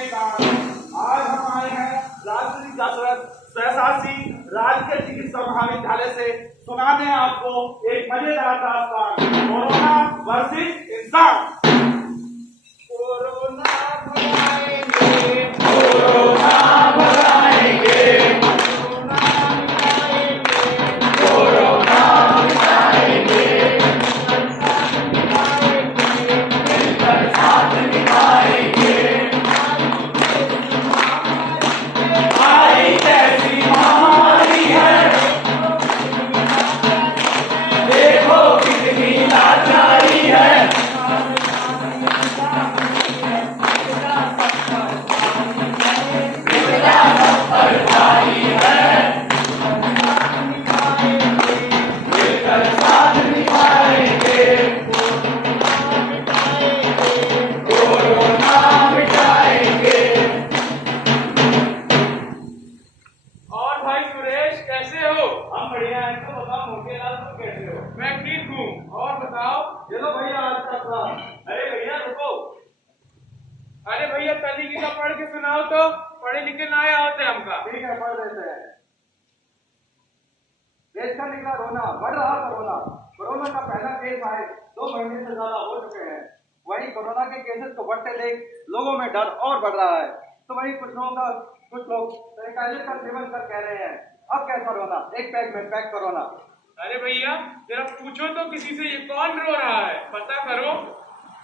नमस्कार। आज हम आए हैं राजश्री दशरथ सहसासी राजकीय चिकित्सा महाविद्यालय से सुनाने आपको एक मजेदार दास्तान, कोरोना वर्सेस इंसान। कोरोना भगाएंगे, कोरोना भगाएंगे, कोरोना भगाएंगे, कोरोना भगाएंगे, मिलकर साथ निभाएंगे। आई कैसी महामारी है, देखो कितनी लाचारी है। मैं ठीक हूँ। और बताओ। चलो भैया आज का क्लास। अरे भैया रुको। अरे भैया तलीकी का पढ़ के सुनाओ तो, पढ़े लिखे ना आया होते हमका। ठीक है, पढ़ देते हैं। देश का निकला रोना, बढ़ रहा कोरोना। कोरोना का पहला केस आए 2 महीने से ज्यादा हो चुके हैं। वहीं कोरोना के केसेस को बढ़ते देख लोगों में डर और बढ़ रहा है। तो वहीं कुछ लोग सैनिटाइजर का सेवन कर कह रहे हैं अब कैसा रोना, एक पैक में पैक कोरोना। अरे भैया जरा पूछो तो किसी से, ये कौन रो रहा है, पता करो।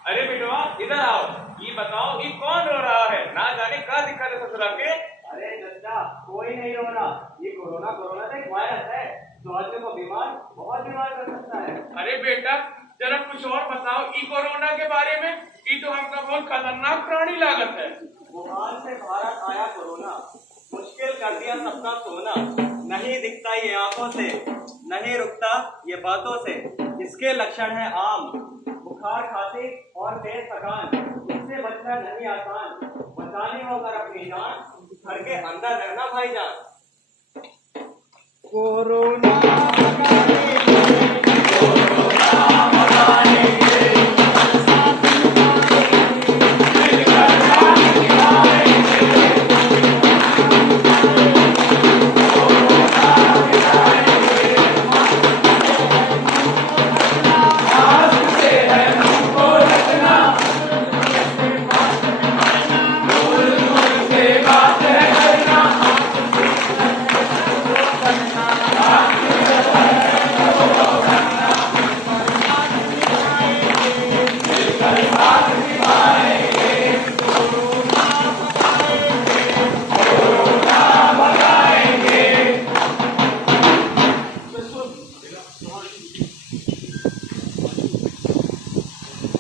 अरे बेटवा इधर आओ, ये बताओ ये कौन रो रहा है, ना जाने क्या दिक्कत है ससुरा के। अरे चाचा कोई नहीं रो रहा, ये कोरोना एक वायरस है जो आदमी को बहुत बीमार कर सकता है। अरे बेटा जरा कुछ और बताओ ई कोरोना के बारे में, ये तो हमका बहुत खतरनाक प्राणी लागत है। वुहान से भारत आया कोरोना, मुश्किल कर दिया सबका सोना। नहीं दिखता ये आंखों से, नहीं रुकता ये बातों से। इसके लक्षण है आम, बुखार, खांसी और तेज थकान। इससे बचना नहीं आसान, बचानी होकर अपनी जान, घर के अंदर रहना भाईजान। कोरोना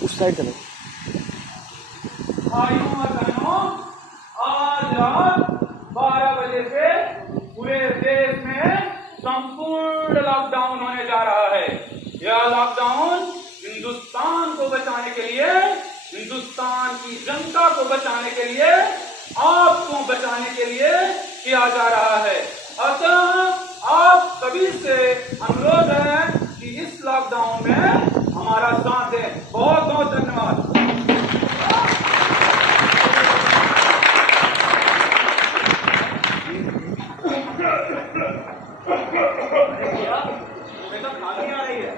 साइड चलो। भाइयों और बहनों, आज रात 12 बजे से पूरे देश में संपूर्ण लॉकडाउन होने जा रहा है। यह लॉकडाउन हिंदुस्तान को बचाने के लिए, हिंदुस्तान की जनता को बचाने के लिए, आपको बचाने के लिए किया जा रहा है। अतः आप सभी से अनुरोध है कि इस लॉकडाउन में हमारा साथ दें। बहुत बहुत धन्यवाद। तुम्हें तो खांसी आ रही है,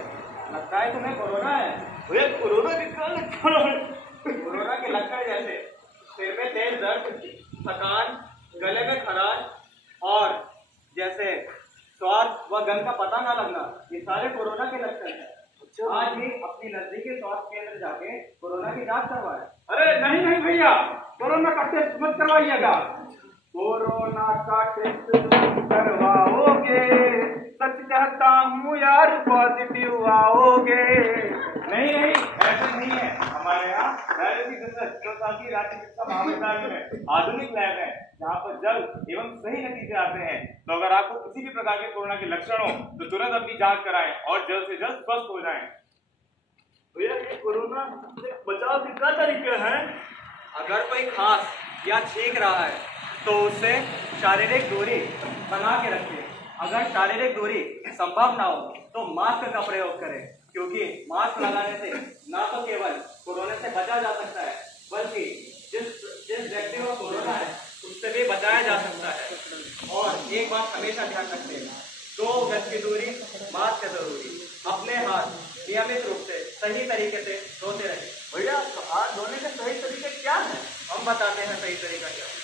लगता है तुम्हें कोरोना है। भैया कोरोना के क्या लक्षण है? कोरोना के लक्षण जैसे सिर में तेज दर्द, थकान, गले में खराश और जैसे स्वाद व गंध का पता ना लगना, ये सारे कोरोना के लक्षण हैं। आज ही अपनी नजदीकी स्वास्थ्य केंद्र जाके कोरोना की जांच करवाए। अरे नहीं नहीं भैया, कोरोना का टेस्ट मत करवाइएगा। कोरोना का टेस्ट करवाओगे, सच कहता हूँ यार पॉजिटिव आओगे। नहीं ऐसा नहीं है। हमारे यहाँ राज्य चिकित्सा महाविद्यालय में आधुनिक लैब है जहाँ पर जल्द एवं सही नतीजे आते हैं। तो अगर आपको किसी भी प्रकार के कोरोना के लक्षण हो तो तुरंत अपनी जांच कराएं और जल्द से जल्द स्वस्थ हो जाएं। भैया ये कोरोना से बचाव के क्या तरीके हैं? अगर कोई खांस या छींक रहा है तो उससे शारीरिक दूरी बना के रखें। अगर शारीरिक दूरी संभव ना हो तो मास्क का प्रयोग करें, क्योंकि मास्क लगाने से न तो केवल कोरोना से बचा जा सकता है, बल्कि जिस जिस व्यक्ति को कोरोना है उससे भी बचाया जा सकता है। और एक बात हमेशा ध्यान रखते हैं, 2 गज की दूरी, मास्क है जरूरी, अपने हाथ नियमित रूप से सही तरीके से धोते रहे। भैया तो हाथ धोने के सही तरीके क्या है? हम बताते हैं सही तरीका क्या है।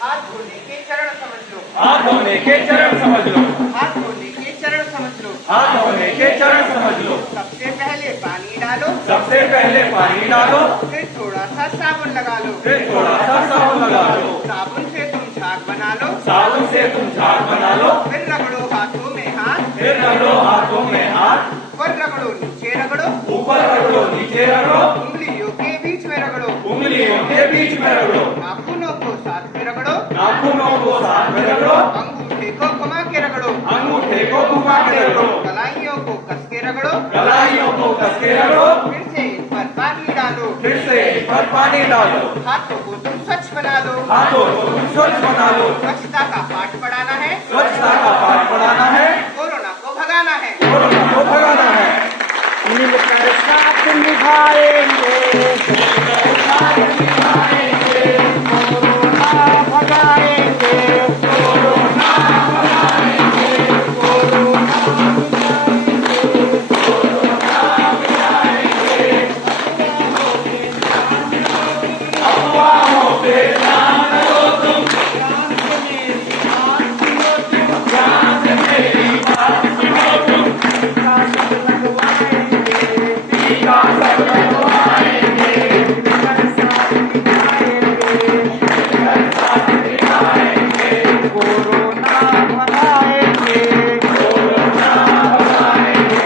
हाथ धोने के चरण समझ लो। हाथ धोने के चरण समझ लो। हाथ धोने के चरण समझ लो। हाथ धोने के चरण समझ लो। सबसे पहले पानी डालो। सबसे पहले पानी डालो। फिर थोड़ा सा साबुन लगा लो। फिर थोड़ा सा साबुन लगा लो। साबुन से तुम झाग बना लो। साबुन से तुम झाग बना लो। फिर रगड़ो हाथों में हाथ। फिर रगड़ो हाथों में हाथ। ऊपर रगड़ो नीचे रगड़ो। ऊपर रगड़ो नीचे रगड़ो। उंगलियों के बीच में रगड़ो। उंगलियों के बीच में रगड़ो। नाखूनों को साथ में रगड़ो। नाखूनों को साथ में रगड़ो। अंगूठे को घुमा के रगड़ो। अंगूठे को घुमा के रगड़ो। कलाइयों को कस के रगड़ो। कलाइयों को कस के रगड़ो। फिर से इस पर पानी डालो। फिर से इस पर पानी डालो। हाथों को तुम स्वच्छ बना लो। हाथों को तुम स्वच्छ बना लो। स्वच्छता का पाठ पढ़ाना है। स्वच्छता का पाठ पढ़ाना है। कोरोना को भगाना है। कोरोना को भगाना है। मिलकर साथ निभाएंगे। साथ निभाएंगे। कोरोना भगाएंगे। कोरोना भगाएंगे। कोरोना भगाएंगे। कोरोना भगाएंगे। अफवाहों पे ध्यान दो तुम। ध्यान से मेरी बात सुनो तुम। ध्यान से मेरी बात सुनो तुम। टीका सब लगवाएंगे। टीका सब लगवाएंगे। मिलकर साथ निभाएंगे। मिलकर साथ निभाएंगे। कोरोना भगाएंगे। कोरोना भगाएंगे।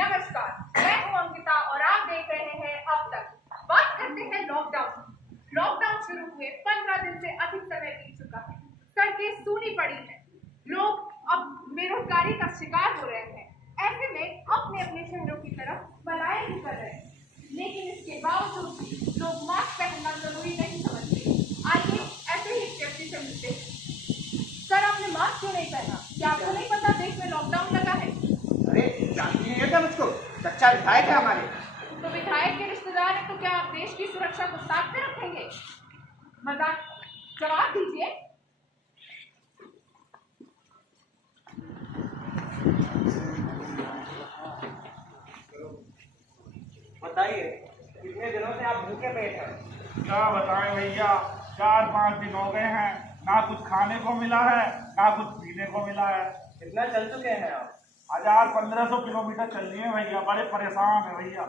नमस्कार, मैं हूं अंकिता और आप देख रहे हैं अब तक। बात करते हैं लॉकडाउन। लॉकडाउन शुरू हुए 15 दिन से अधिक समय बीत चुका है। सड़कें सूनी पड़ी हैं। लोग अब बेरोजगारी का शिकार हो रहे हैं। ऐसे में अपने अपने शहरों की तरफ पलायन भी कर रहे हैं, लेकिन इसके बावजूद भी लोग मास्क पहनना जरूरी नहीं समझते। आइए ऐसे ही एक व्यक्ति से मिलते हैं। सर, आपने मास्क क्यों नहीं पहना? क्या आपको नहीं पता देश में लॉकडाउन लगा है? अरे जानती नहीं है क्या मुझको? सच्चा विधायक है हमारे। तो विधायक के रिश्तेदार हैं, तो क्या आप देश की सुरक्षा को साथ में रखेंगे? मजाक, जवाब दीजिए। बताइए, कितने दिनों से आप भूखे पेट हैं? क्या बताएं भैया, 4-5 दिन हो गए हैं, ना कुछ खाने को मिला है ना कुछ पीने को मिला है। कितना चल चुके हैं आप? 1000-1500 किलोमीटर चल रही है भैया, बड़े परेशान है भैया।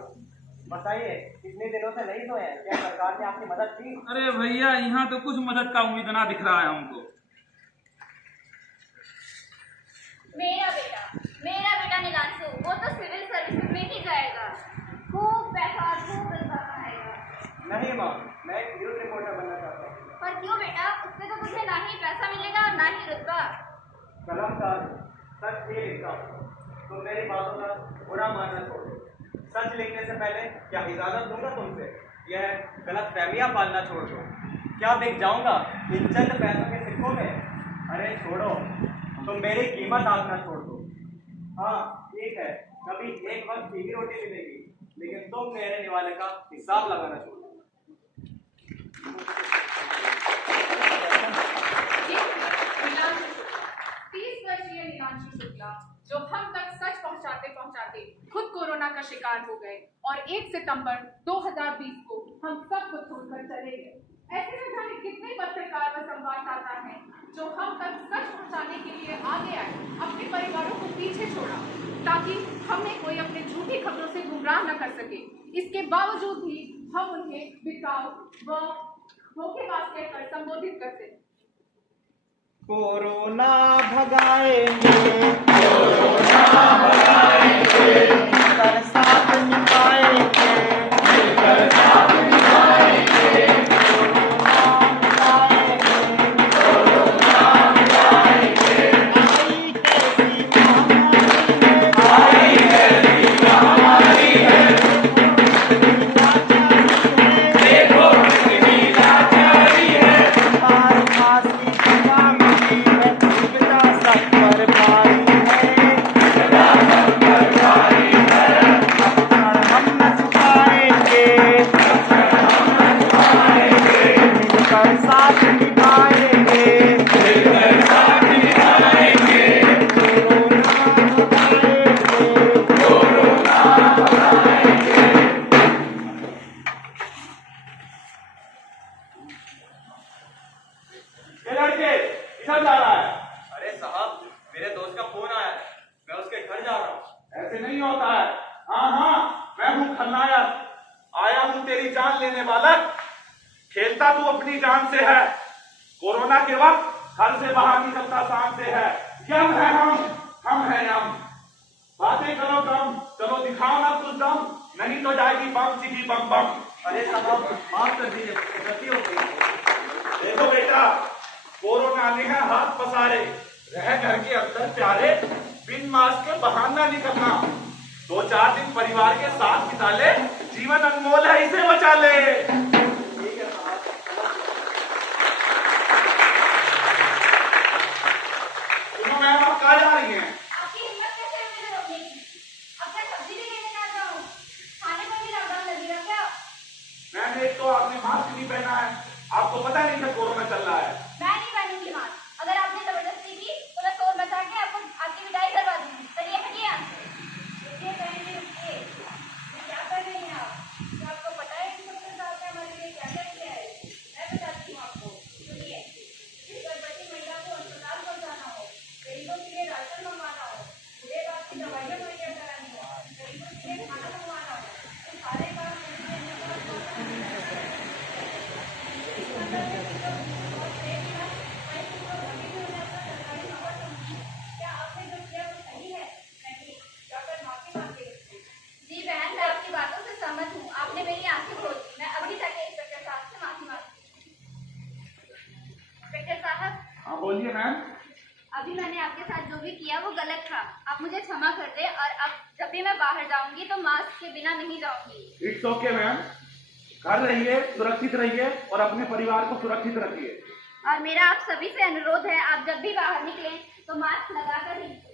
बताइए, कितने दिनों से नहीं सोए हैं? क्या सरकार ने आपकी मदद की? अरे भैया, यहाँ तो कुछ मदद का उम्मीद ना दिख रहा है हमको। मेरा बेटा नीलांशु, वो तो सिविल सर्विसेज में ही जाएगा। खूब पैसा खूब रुतबा कमाएगा। नहीं माँ, मैं एक न्यूज रिपोर्टर बनना चाहता हूँ। पर क्यों बेटा? उससे तो तुझे ना ही पैसा मिलेगा और ना ही रुतबा। कलमकार सच ही लिखता हूँ, तुम मेरी बातों का बुरा मानना छोड़ो। सच लिखने से पहले क्या इजाजत दूंगा तुमसे? यह गलत फहमियाँ पालना छोड़ दो। क्या बिक जाऊंगा इन चंद पैसों के सिक्कों में? अरे छोड़ो, तुम मेरी कीमत आंकना छोड़ दो। हाँ ठीक है, कभी एक वक्त की रोटी मिलेगी, लेकिन तुम मेरे निवाले का हिसाब लगाना छोड़ दो। नीलांशु शुक्ला, 30 वर्षीय नीलांशु शुक्ला, जो हम तक सच पहुंचाते पहुंचाते खुद कोरोना का शिकार हो गए और 1 सितंबर 2020 को हम सब को छोड़कर चले गए। ऐसे में जाने कितने पत्रकार व संवाददाता हैं जो हम तक सच पहुंचाने के लिए आगे आए, अपने परिवारों को पीछे छोड़ा, ताकि हमें कोई अपने झूठी खबरों से गुमराह न कर सके। इसके बावजूद भी हम उन्हें बिकाऊ व धोखेबाज कहकर संबोधित करते हैं। कोरोना भगाएंगे। कोरोना भगाएंगे। मिलकर साथ निभाएंगे। मिलकर साथ निभाएंगे। कोरोना भगाएंगे। आई कैसी महामारी है। देखो कितनी लाचारी है। खांसी जुकाम की है, विपदा सब पर भारी है। ऐसे नहीं होता है। हाँ हाँ, मैं हूँ खलनायक, आया हूँ तेरी जान लेने बालक। खेलता तू अपनी जान से है, कोरोना के वक्त घर से बाहर निकलता शान से है। यम है हम है यम। बातें करो कम, चलो दिखाओ ना कुछ दम, नहीं तो जाएगी बम चिकी बम बम। अरे साहब माफ कर दीजिए, गलती हो गई। देखो बेटा, कोरोना ने है हाथ पसारे, रह घर के अंदर प्यारे, बिन मास्क के बाहर ना निकलना। 2-4 दिन परिवार के साथ बिता ले, जीवन अनमोल है, इसे बचा ले। ठीक है साहब। सुनो मैम, आप कहाँ जा रही हैं? आपकी हिम्मत कैसे हुई मुझे रोकने की? अब मैं सब्जी भी लेने ना जाऊं, खाने पर भी लॉकडाउन लगेगा क्या? मैम एक तो आपने मास्क नहीं पहना है, आपको पता नहीं था कोरोना चल रहा है। मैं नहीं पहनूंगी मास्क। अगर आपने जबरदस्ती की तो मैं शोर मचा के आपको आपकी विदाई करवा दूंगी। चलिए हटिए यहाँ से। रुकिए बहन जी, रुकिए। ये क्या कर रही हैं आप? क्या आपको पता है कि सबके साथ में हमारे लिए क्या क्या किया है? मैं बताती हूँ आपको। सुनिए, किसी गर्भवती महिला को अस्पताल पहुँचाना हो, गरीबों के लिए राशन मंगवाना हो, बूढ़े बाप की दवाइयाँ मुहैया करानी हो, गरीबों के लिए खाना मंगवाना हो, तो सारे काम क्या आपने जो किया वो सही है? नहीं, जाकर माफी मांगे। जी बहन, मैं आपकी बातों से सहमत हूँ। आपने मेरी आंखें खोल दी। मैं अभी जाके इंस्पेक्टर साहब से माफी मांगती हूँ। इंस्पेक्टर साहब, हाँ बोलिए मैम। अभी मैंने आपके साथ जो भी किया वो गलत था। आप मुझे क्षमा कर दें और अब जब भी मैं बाहर जाऊंगी तो मास्क के बिना नहीं जाऊंगी। इट्स ओके मैम, घर रहिए, सुरक्षित रहिए और अपने परिवार को सुरक्षित रखिए। और मेरा आप सभी से अनुरोध है, आप जब भी बाहर निकलें तो मास्क लगाकर ही निकलें।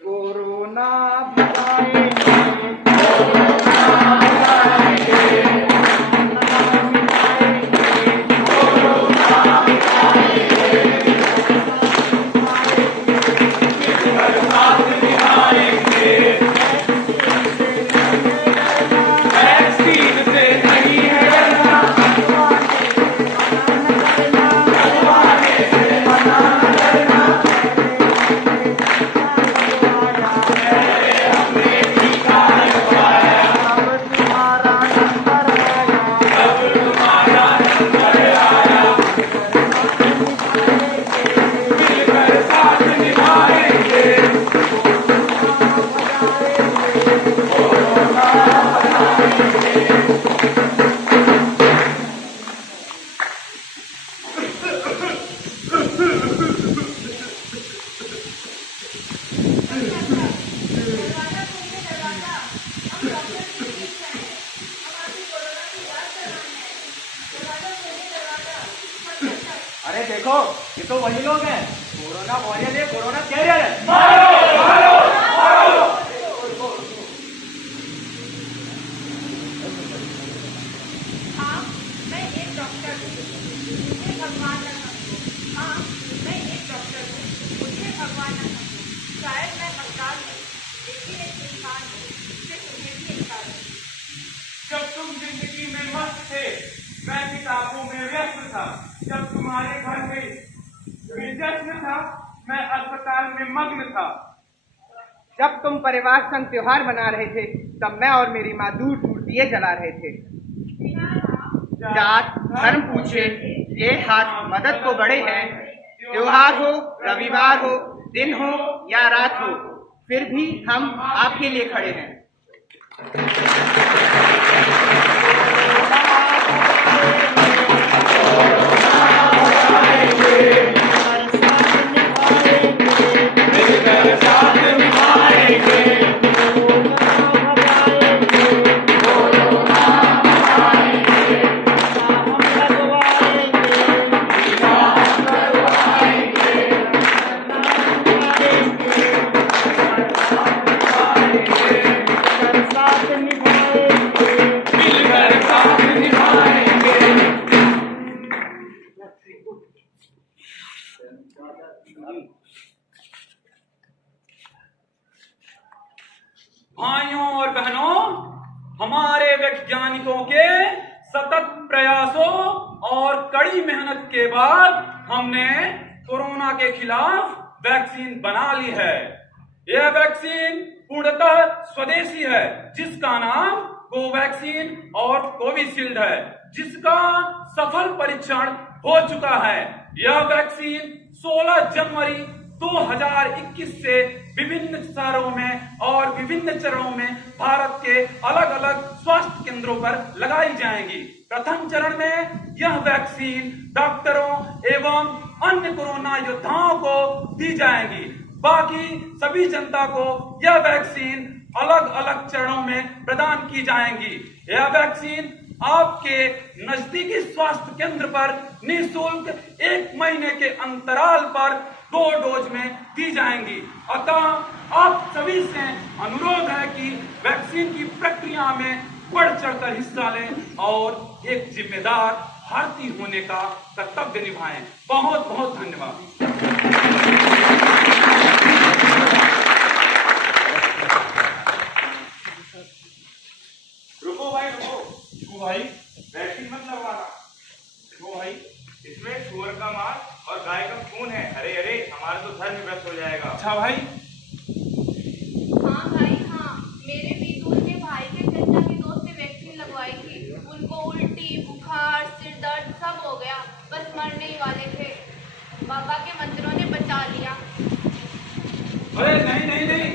कोरोना अरे देखो, ये तो वही लोग हैं, कोरोना वॉरियर है, कोरोना कैरियर है। हाँ, मैं एक डॉक्टर हूँ, मुझे भगवान न समझो। हाँ, मैं एक डॉक्टर हूँ, मुझे भगवान न समझो। शायद मैं भगवान हूँ, लेकिन एक इंसान हूँ, जिससे तुम्हें भी इंसान हूँ। जब तुम जिंदगी में मस्त थे, मैं किताबों में व्यस्त था। जब तुम्हारे घर में जश्न था, मैं अस्पताल में मग्न था। जब तुम परिवार संग त्योहार मना रहे थे, तब मैं और मेरी माँ दूर दूर दिए जला रहे थे। जात धर्म पूछे, ये हाथ मदद को बड़े हैं। त्योहार हो, रविवार हो, दिन हो या रात हो, फिर भी हम आपके लिए खड़े हैं। भाइयों और बहनों, हमारे वैज्ञानिकों के सतत प्रयासों और कड़ी मेहनत के बाद हमने कोरोना के खिलाफ वैक्सीन बना ली है। यह वैक्सीन पूर्णतः स्वदेशी है, जिसका नाम कोवैक्सीन और कोविशील्ड है, जिसका सफल परीक्षण हो चुका है। यह वैक्सीन 16 जनवरी 2021 से विभिन्न शहरों में और विभिन्न चरणों में भारत के अलग अलग स्वास्थ्य केंद्रों पर लगाई जाएंगी। प्रथम चरण में यह वैक्सीन डॉक्टरों एवं अन्य कोरोना योद्धाओं को दी जाएंगी। बाकी सभी जनता को यह वैक्सीन अलग अलग चरणों में प्रदान की जाएंगी। यह वैक्सीन आपके नजदीकी स्वास्थ्य केंद्र पर निःशुल्क 1 महीने के अंतराल पर 2 डोज में दी जाएंगी। अतः आप सभी से अनुरोध है कि वैक्सीन की प्रक्रिया में बढ़ चढ़कर हिस्सा लें और एक जिम्मेदार भारतीय होने का कर्तव्य निभाएं। बहुत बहुत धन्यवाद। रुको भाई, वैक्सीन मत लगवाना। रुको भाई, इसमें सुअर का मांस और गाय का खून है। अरे अरे, हमारा तो धर्म भ्रष्ट हो जाएगा। अच्छा भाई। हाँ भाई हाँ, मेरे भी दूसरे भाई के चाचा की दोस्त ने वैक्सीन लगवाई थी। उनको उल्टी, बुखार, सिर दर्द सब हो गया, बस मरने ही वाले थे। बाबा के मंत्रों ने बचा लिया। अरे नहीं नहीं नहीं,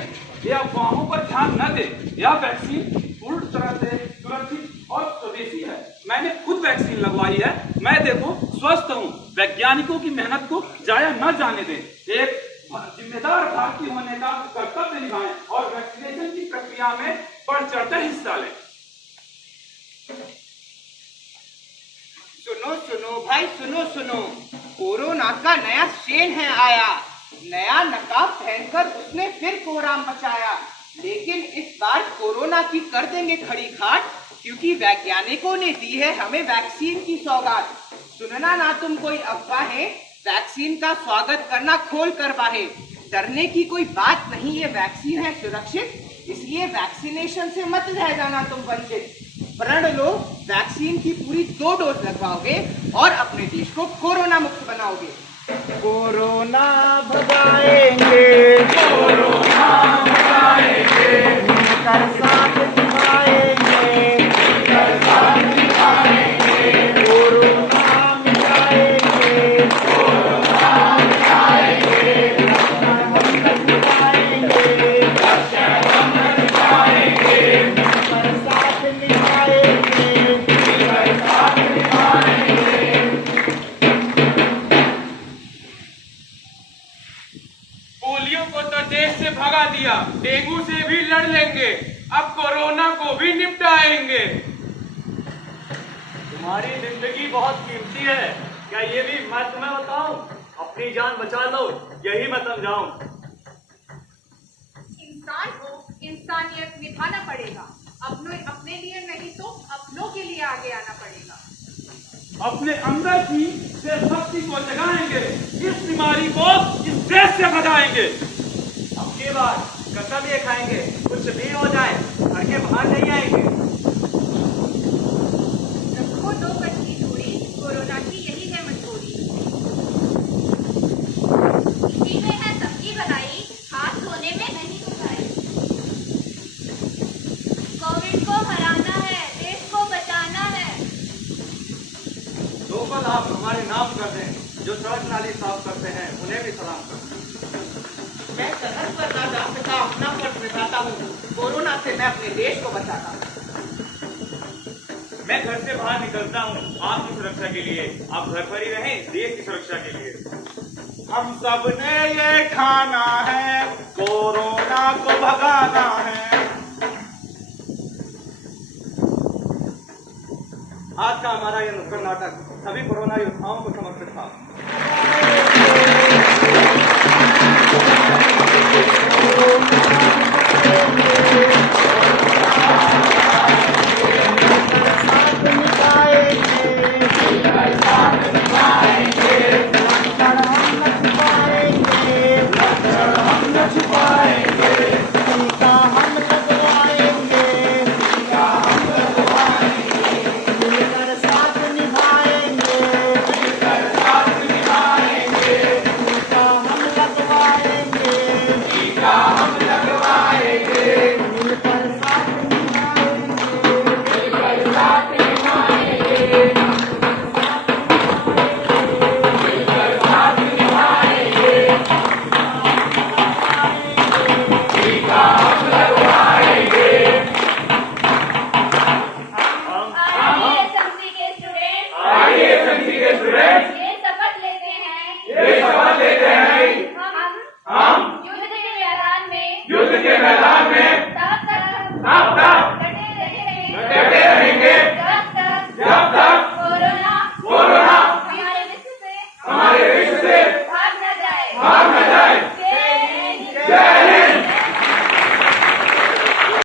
ये अफवाहों पर ध्यान न दे। यह वैक्सीन पूर्ण तरह से सुरक्षित और स्वदेशी है। मैंने खुद वैक्सीन लगवाई है। मैं देखो स्वस्थ हूँ। वैज्ञानिकों की मेहनत को जाया न जाने दें। एक जिम्मेदार भारतीय होने का कर्तव्य निभाएं और वैक्सीनेशन की प्रक्रिया में बढ़ चढ़कर हिस्सा लें। सुनो सुनो भाई, सुनो सुनो, कोरोना का नया स्ट्रेन है आया। नया नकाब पहनकर उसने फिर कोहराम मचाया। लेकिन इस बार कोरोना की कर देंगे खड़ी खाट, क्योंकि वैज्ञानिकों ने दी है हमें वैक्सीन की सौगात। सुनना ना तुम कोई अफवाहें, वैक्सीन का स्वागत करना खोल कर बाहें। डरने की कोई बात नहीं, ये वैक्सीन है सुरक्षित, इसलिए वैक्सीनेशन से मत रह जाना तुम वंचित। प्रण लो, वैक्सीन की पूरी 2 डोज लगवाओगे और अपने देश को कोरोना मुक्त बनाओगे। कोरोना भगाएंगे, कोरोना भगाएंगे, मिलकर साथ निभाएंगे, मिलकर साथ निभाएंगे, कोरोना मिटाएंगे, कोरोना मिटाएंगे, लक्षण हम निभाएंगे, लक्षण हम निभाएंगे, मिलकर साथ निभाएंगे, मिलकर साथ निभाएंगे। पोलियो को तो देश से भगा दिया, डेंगू से भी लड़ लेंगे, अब कोरोना को भी निपटाएंगे। तुम्हारी जिंदगी बहुत कीमती है, क्या ये भी मैं तुम्हें बताऊं? अपनी जान बचा लो, यही मैं समझाऊं। इंसान को इंसानियत निभाना पड़ेगा। अपने लिए नहीं तो अपनों के लिए आगे आना पड़ेगा। अपने अंदर की देशभक्ति को जगाएंगे, इस बीमारी को इस देश से भगाएंगे। अब की बार कसम ये खाएंगे, कुछ भी हो जाए घर के बाहर नहीं आएंगे। रखो 2 गज की दूरी, कोरोना की यही है मजबूरी। इसी में है सबकी भलाई, हाथ धोने में नहीं बुराई। कोविड को हराना है, देश को बचाना है। लोकल आप हमारे नाम कर दें, जो सड़क नाली साफ करते हैं उन्हें भी सलाम करते। मैं सरहद पर ना जा सका, अपना फर्ज निभाता हूँ। कोरोना से मैं अपने देश को बचाता हूँ। मैं घर से बाहर निकलता हूँ आपकी सुरक्षा के लिए। आप घर पर ही रहें, देश की सुरक्षा के लिए। हम सब ने ये खाना है, कोरोना को भगाना है। आज का हमारा यह नुक्कड़ नाटक सभी कोरोना योद्धाओं को समर्पित था। सावधान